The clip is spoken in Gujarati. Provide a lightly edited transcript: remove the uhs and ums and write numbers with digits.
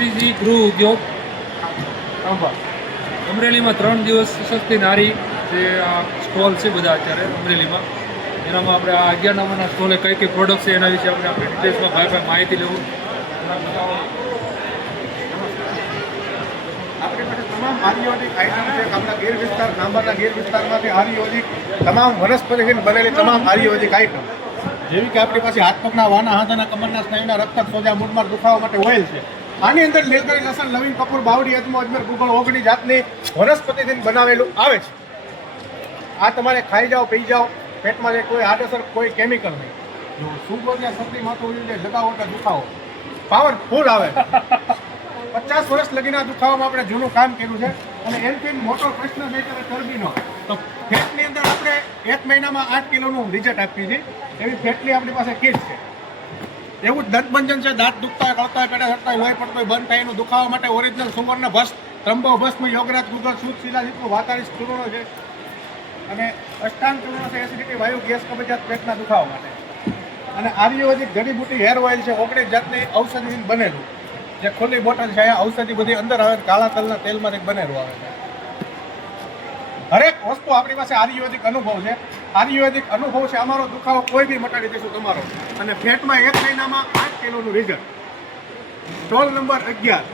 શ્રીજી ગૃહ ઉદ્યોગ આંબા અમરેલીમાં 3 દિવસ સશક્તિ નારી જે આ સ્ટોલ છે બધા અત્યારે અમરેલીમાં એનામાં આપણે આ 11 નંબરના સ્ટોલે કઈ કઈ પ્રોડક્ટ છે એના વિશે આપણે ડિટેલ્સમાં ભાઈ માહિતી લેવું. આપણી પાસે તમામ આયુર્વેદિક આઇટમ છે. આપણા ગીર વિસ્તાર ખાંભાના ગીર વિસ્તારમાંથી આયુર્વેદિક તમામ વનસ્પતિથી બનેલી તમામ આયુર્વેદિક આઇટમ જેવી કે આપણી પાસે હાથ પગના વાના હાથના કમરના સ્નાયુના રક્ત સોજા મૂળમાર દુખાવા માટે ઓઇલ છે. આની અંદર નીલગરી લસણ લવિંગ કપૂર બાવડી અજમો અજમેર ગુગળ ઓગણી જાતની વનસ્પતિથી બનાવેલું આવે છે. આ તમારે ખાઈ જાઓ પી જાઓ, પેટમાં જે કોઈ આડઅસર કોઈ કેમિકલ નહીં. જો સુગર ને શરદી માથું ઉડી જાય લગાવો એટલે દુખાવો પાવરફુલ આવે. 50 વર્ષ લગીના દુખાવામાં આપણે જૂનું કામ કર્યું છે. અને એનફિન મોટો પ્રશ્ન છે ત્યારે ચરબીનો, તો ફેટની અંદર આપણે 1 મહિનામાં 8 કિલોનું રિઝલ્ટ આપીએ છીએ. એવી ફેટની આપણી પાસે કીટ છે. એવું જ દંતભંજન છે. દાંત દુખતા હોય, કળતા હોય, પેટા ચડતા હોય, લોહી પડતો હોય, બંધ થાય એનું દુખાવા માટે ઓરિજિનલ સુવર્ણ ભસ્મ, ત્રંબો ભસ્મ, યોગરાજ ગુગળ શુદ્ધ શિલાજીતનું વાતાવરણ ચૂર્ણો છે. અને અષ્ટાંગ ચૂર્ણો છે એસિડિટી, વાયુ, ગેસ, કબજિયાત, પેટના દુખાવા માટે. અને આયુર્વેદિક જડીબુટી હેર ઓઇલ છે 19 જાતની ઔષધિથી બનેલું, જે ખુલ્લી બોટલ છે. અહીંયા ઔષધિ બધી અંદર આવે, કાળા તલના તેલમાંથી બનેલું આવે છે. હરેક વસ્તુ આપણી પાસે આયુર્વેદિક અનુભવ છે. આયુર્વેદિક અનુભવ છે. અમારો દુખાવો કોઈ બી મટાડી દઈશું તમારો. અને ફેટમાં 1 મહિનામાં 8 કિલોનું રિઝલ્ટ. Stall number 11